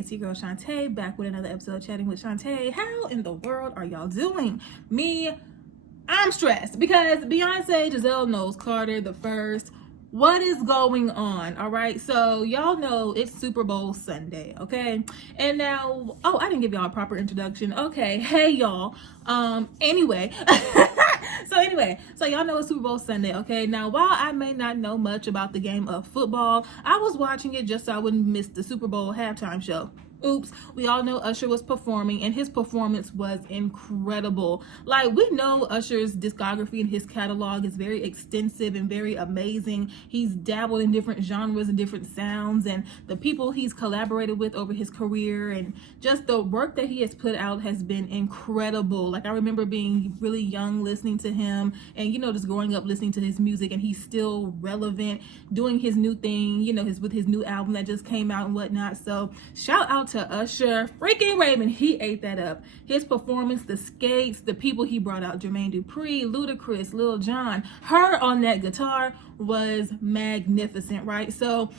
It's your girl Chanté, back with another episode Chatting with Chanté. How in the world are y'all doing? I'm stressed because Beyonce, Giselle Knowles Carter the first. What is going on? All right, so y'all know it's Super Bowl Sunday, okay? And now, I didn't give y'all a proper introduction. Okay, hey y'all. Anyway, so y'all know it's Super Bowl Sunday, okay? Now, while I may not know much about the game of football, I was watching it just so I wouldn't miss the Super Bowl halftime show. Oops, we all know Usher was performing and his performance was incredible. Like, we know Usher's discography and his catalog is very extensive and very amazing. He's dabbled in different genres and different sounds, and the people he's collaborated with over his career and just the work that he has put out has been incredible. Like, I remember being really young listening to him and, just growing up listening to his music, and he's still relevant, doing his new thing, with his new album that just came out and whatnot. So shout out to Usher. Freaking Raven, he ate that up. His performance, the skates, the people he brought out, Jermaine Dupri, Ludacris, Lil Jon, her on that guitar was magnificent, right? So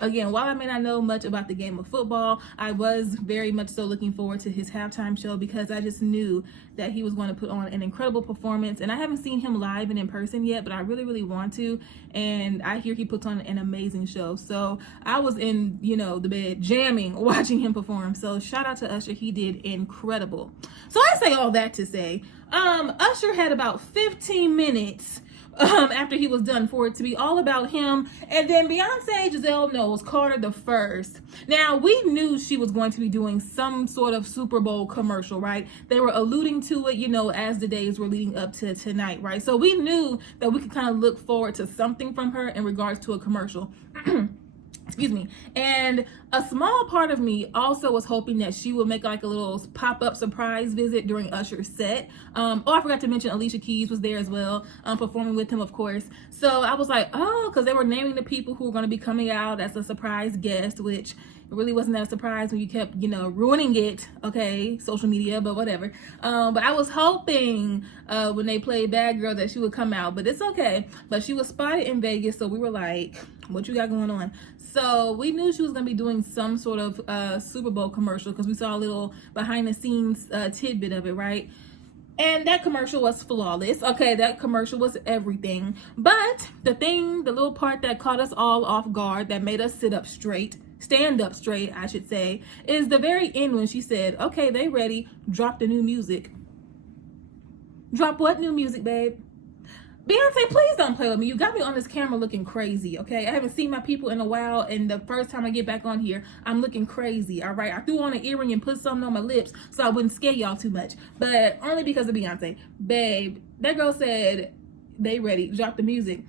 again, while I may not know much about the game of football, I was very much so looking forward to his halftime show because I just knew that he was going to put on an incredible performance. And I haven't seen him live and in person yet, but I really, really want to. And I hear he puts on an amazing show. So I was in, the bed jamming, watching him perform. So shout out to Usher. He did incredible. So I say all that to say, Usher had about 15 minutes after he was done for it to be all about him. And then Beyonce, Giselle Knowles Carter the first. Now, we knew she was going to be doing some sort of Super Bowl commercial, right? They were alluding to it, as the days were leading up to tonight, right? So we knew that we could kind of look forward to something from her in regards to a commercial. Excuse me. And a small part of me also was hoping that she would make like a little pop-up surprise visit during Usher's set. I forgot to mention Alicia Keys was there as well, performing with him, of course. So I was like, because they were naming the people who were going to be coming out as a surprise guest, which really wasn't that a surprise when you kept, ruining it. Okay, social media, but whatever. But I was hoping when they played Bad Girl that she would come out, but it's okay. But she was spotted in Vegas, so we were like, what you got going on? So we knew she was going to be doing some sort of Super Bowl commercial because we saw a little behind the scenes tidbit of it, right? And that commercial was flawless. Okay, that commercial was everything. But the little part that caught us all off guard, that made us stand up straight, I should say, is the very end when she said, okay, they ready, drop the new music. Drop what new music, babe? Beyonce, please don't play with me. You got me on this camera looking crazy, okay? I haven't seen my people in a while, and the first time I get back on here, I'm looking crazy, all right? I threw on an earring and put something on my lips so I wouldn't scare y'all too much, but only because of Beyonce. Babe, that girl said, they ready, drop the music.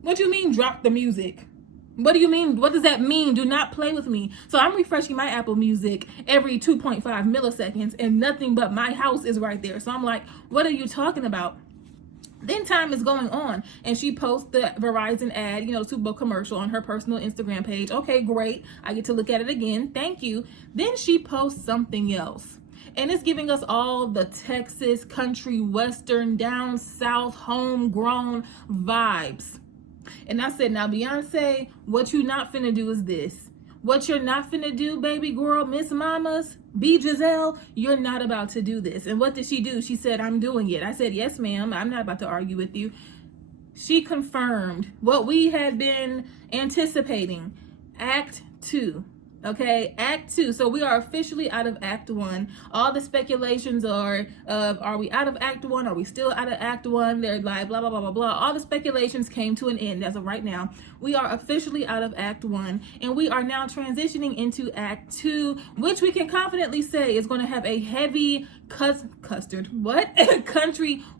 What you mean, drop the music? What do you mean? What does that mean? Do not play with me. So I'm refreshing my Apple Music every 2.5 milliseconds, and nothing but my house is right there. So I'm like, what are you talking about? Then time is going on, and she posts the Verizon ad, Super Bowl commercial on her personal Instagram page. Okay, great. I get to look at it again. Thank you. Then she posts something else, and it's giving us all the Texas, country, western, down south, homegrown vibes. And I said, now, Beyonce, what you not finna do is this. What you're not finna do, baby girl, Miss Mamas, B. Giselle, you're not about to do this. And what did she do? She said, I'm doing it. I said, yes, ma'am. I'm not about to argue with you. She confirmed what we had been anticipating. Act 2. Okay, Act 2. So we are officially out of Act 1. All the speculations are we out of Act 1? Are we still out of Act 1? They're like blah, blah, blah, blah, blah. All the speculations came to an end as of right now. We are officially out of Act 1, and we are now transitioning into Act 2, which we can confidently say is going to have a heavy country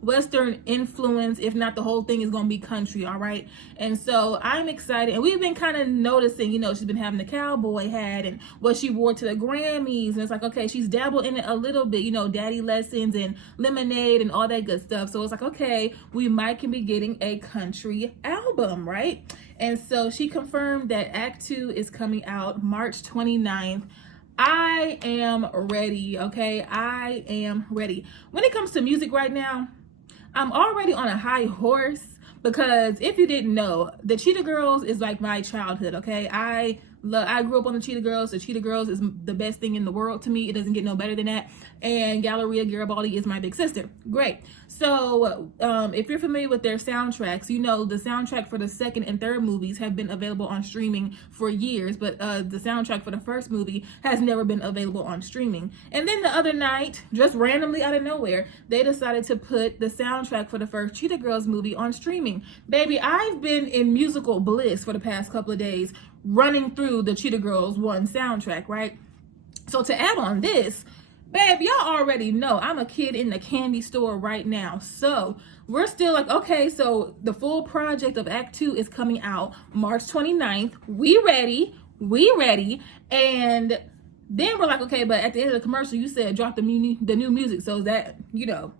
western influence. If not, the whole thing is going to be country, all right? And so I'm excited, and we've been kind of noticing, she's been having the cowboy hat and what she wore to the Grammys, and it's like, okay, she's dabbled in it a little bit, daddy lessons and lemonade and all that good stuff. So it's like, okay, we might can be getting a country album, right? And so she confirmed that Act 2 is coming out March 29th. I am ready, okay? I am ready. When it comes to music right now, I'm already on a high horse because if you didn't know, the Cheetah Girls is like my childhood, okay? I I grew up on the Cheetah Girls. The Cheetah Girls is the best thing in the world to me. It doesn't get no better than that. And Galleria Garibaldi is my big sister. Great. So if you're familiar with their soundtracks, you know the soundtrack for the second and third movies have been available on streaming for years, but the soundtrack for the first movie has never been available on streaming. And then the other night, just randomly out of nowhere, they decided to put the soundtrack for the first Cheetah Girls movie on streaming. Baby, I've been in musical bliss for the past couple of days running through the Cheetah Girls 1 soundtrack, right? So to add on this, babe, y'all already know I'm a kid in the candy store right now. So we're still like, okay, so the full project of Act 2 is coming out March 29th. We ready. And then we're like, okay, but at the end of the commercial, you said drop the new music. So is that, you know,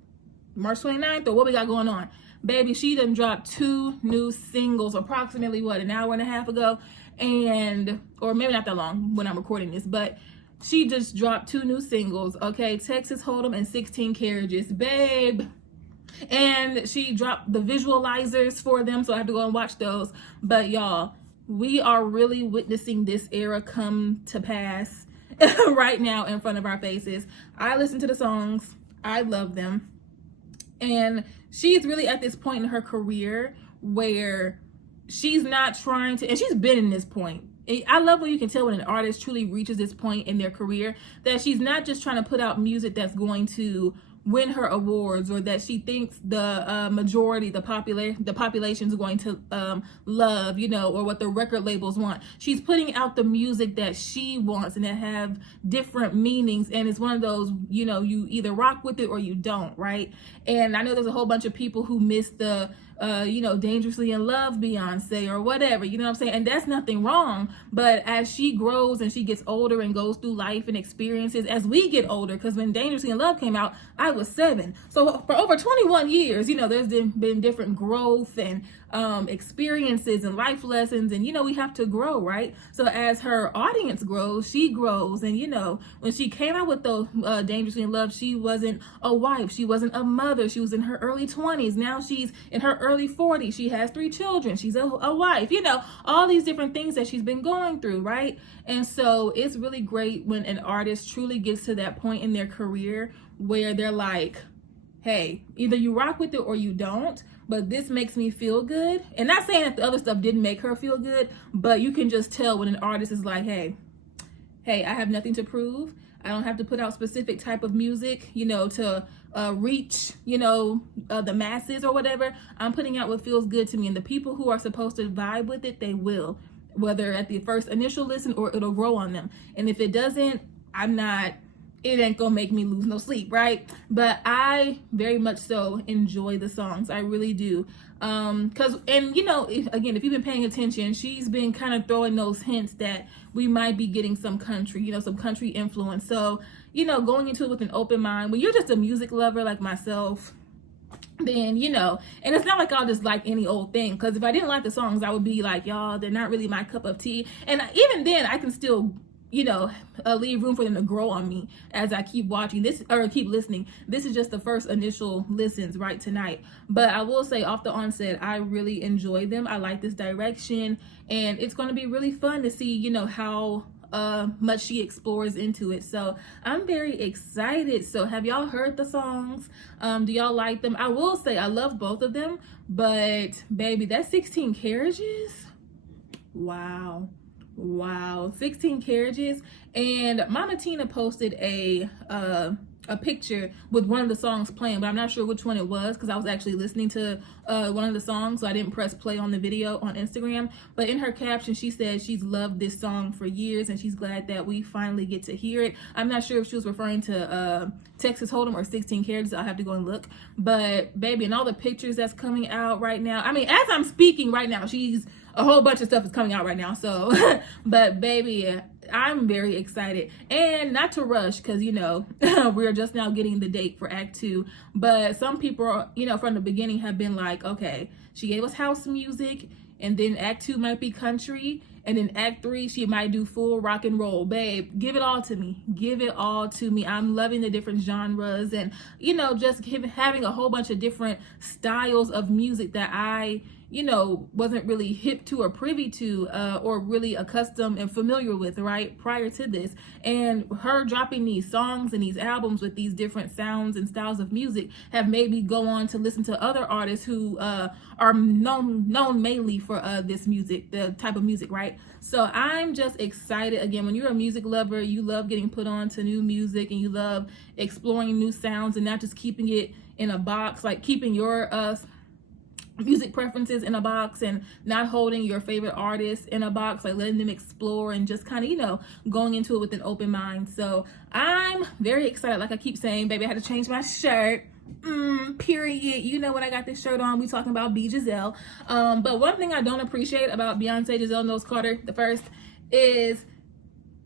March 29th or what we got going on? Baby, she done dropped 2 new singles approximately, what, an hour and a half ago? And, or maybe not that long when I'm recording this, but she just dropped 2 new singles, okay? Texas Hold'em and 16 Carriages, babe. And she dropped the visualizers for them, so I have to go and watch those. But y'all, we are really witnessing this era come to pass right now in front of our faces. I listen to the songs. I love them. And she's really at this point in her career where she's not trying to, and she's been in this point. I love when you can tell when an artist truly reaches this point in their career that she's not just trying to put out music that's going to win her awards or that she thinks the majority, the population is going to love, you know, or what the record labels want. She's putting out the music that she wants and that have different meanings. And it's one of those, you know, you either rock with it or you don't, right? And I know there's a whole bunch of people who miss the you know, Dangerously in Love Beyonce or whatever, you know what I'm saying? And that's nothing wrong. But as she grows and she gets older and goes through life and experiences, as we get older, because when Dangerously in Love came out, I was 7. So for over 21 years, you know, there's been different growth and experiences and life lessons, and you know, we have to grow, right? So as her audience grows, she grows. And you know, when she came out with the Dangerously in Love, she wasn't a wife, she wasn't a mother, she was in her early 20s. Now she's in her early 40s, she has 3 children, she's a wife, you know, all these different things that she's been going through, right? And so it's really great when an artist truly gets to that point in their career where they're like, hey, either you rock with it or you don't, but this makes me feel good. And not saying that the other stuff didn't make her feel good, but you can just tell when an artist is like, hey, I have nothing to prove. I don't have to put out specific type of music, you know, to reach, you know, the masses or whatever. I'm putting out what feels good to me. And the people who are supposed to vibe with it, they will, whether at the first initial listen or it'll grow on them. And if it doesn't, it ain't gonna make me lose no sleep, right? But I very much so enjoy the songs. I really do. And you know, if you've been paying attention, she's been kind of throwing those hints that we might be getting some country, you know, some country influence. So, you know, going into it with an open mind, when you're just a music lover like myself, then, you know, and it's not like I'll just like any old thing, because if I didn't like the songs, I would be like, y'all, they're not really my cup of tea. And even then I can still, you know, leave room for them to grow on me as I keep watching this or keep listening. This is just the first initial listens right tonight. But I will say off the onset, I really enjoy them. I like this direction, and it's going to be really fun to see, you know, how much she explores into it. So I'm very excited. So have y'all heard the songs? Do y'all like them? I will say I love both of them, but baby, that 16 Carriages, wow, 16 Carriages. And Mama Tina posted a picture with one of the songs playing, but I'm not sure which one it was because I was actually listening to one of the songs, so I didn't press play on the video on Instagram. But in her caption, she said she's loved this song for years and she's glad that we finally get to hear it. I'm not sure if she was referring to Texas Hold'em or 16 Carriages. I'll have to go and look. But baby, and all the pictures that's coming out right now, I mean, as I'm speaking right now, a whole bunch of stuff is coming out right now. So but baby, I'm very excited. And not to rush, because you know we're just now getting the date for Act 2, but some people, you know, from the beginning have been like, okay, she gave us house music and then Act 2 might be country, and in act 3 she might do full rock and roll. Babe, give it all to me. Give it all to me. I'm loving the different genres, and you know, just having a whole bunch of different styles of music that I, you know, wasn't really hip to or privy to, or really accustomed and familiar with, right, prior to this. And her dropping these songs and these albums with these different sounds and styles of music have made me go on to listen to other artists who are known mainly for this music, the type of music, right? So I'm just excited. Again, when you're a music lover, you love getting put on to new music, and you love exploring new sounds and not just keeping it in a box, like keeping your music preferences in a box and not holding your favorite artists in a box, like letting them explore and just kind of, you know, going into it with an open mind. So I'm very excited. Like I keep saying, baby, I had to change my shirt. Period. You know what I got this shirt on. We talking about B Giselle. But one thing I don't appreciate about Beyonce Giselle Knowles Carter the first is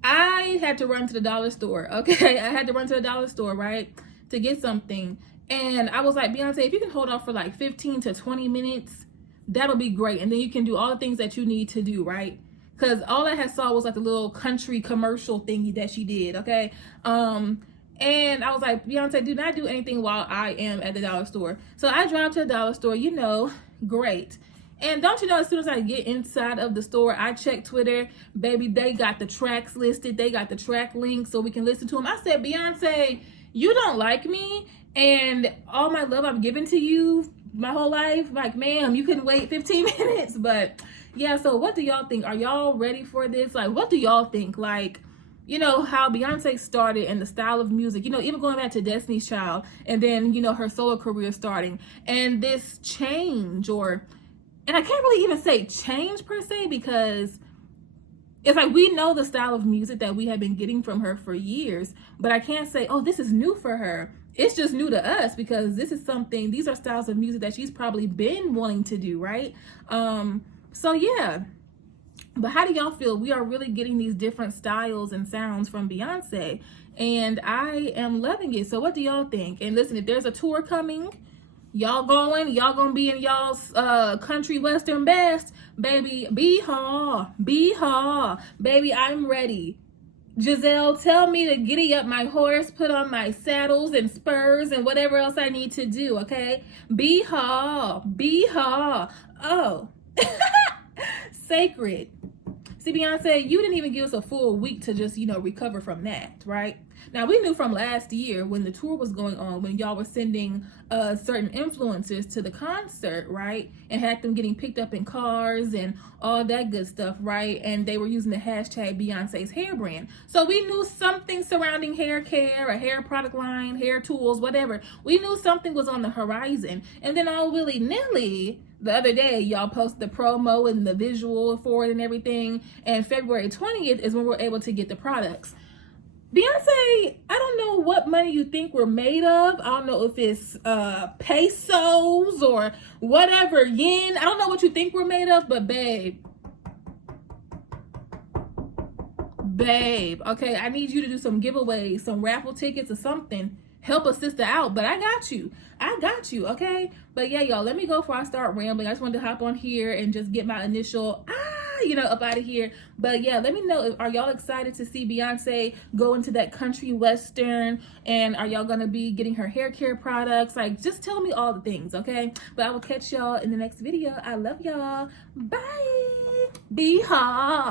I had to run to the dollar store. Okay, I had to run to the dollar store, right, to get something. And I was like, Beyonce, if you can hold off for like 15 to 20 minutes, that'll be great. And then you can do all the things that you need to do, right? Because all I had saw was like the little country commercial thingy that she did, okay? And I was like, Beyonce, do not do anything while I am at the dollar store. So I drive to the dollar store, you know, great. And don't you know, as soon as I get inside of the store, I check Twitter. Baby, they got the tracks listed. They got the track links so we can listen to them. I said, Beyonce, you don't like me? And all my love I've given to you my whole life, like, ma'am, you couldn't wait 15 minutes. But yeah, so what do y'all think? Are y'all ready for this? Like, what do y'all think? Like, you know, how Beyonce started and the style of music, you know, even going back to Destiny's Child, and then, you know, her solo career starting, and this change, and I can't really even say change per se, because it's like we know the style of music that we have been getting from her for years, but I can't say, oh, this is new for her. It's just new to us because this is something, these are styles of music that she's probably been wanting to do, right? So yeah. But how do y'all feel? We are really getting these different styles and sounds from Beyonce, and I am loving it. So what do y'all think? And listen, if there's a tour coming, y'all gonna be in y'all's country western best, baby. Bee-haw, baby, I'm ready. Giselle, tell me to giddy up my horse, put on my saddles and spurs and whatever else I need to do, okay? Bee-haw. Oh. Sacred. See, Beyonce, you didn't even give us a full week to just, you know, recover from that, right? Now, we knew from last year when the tour was going on, when y'all were sending certain influencers to the concert, right? And had them getting picked up in cars and all that good stuff, right? And they were using the hashtag Beyonce's hair brand. So we knew something surrounding hair care, a hair product line, hair tools, whatever. We knew something was on the horizon. And then all willy-nilly, the other day, y'all posted the promo and the visual for it and everything. And February 20th is when we're able to get the products. Beyonce, I don't know what money you think we're made of. I don't know if it's pesos or whatever, yen. I don't know what you think we're made of, but babe, okay, I need you to do some giveaways, some raffle tickets or something. Help a sister out, but I got you, okay? But yeah, y'all, let me go before I start rambling. I just wanted to hop on here and just get my initial up out of here. But yeah, let me know, are y'all excited to see Beyonce go into that country western, and are y'all gonna be getting her hair care products? Like, just tell me all the things, okay? But I will catch y'all in the next video. I love y'all. Bye. Bee-haw.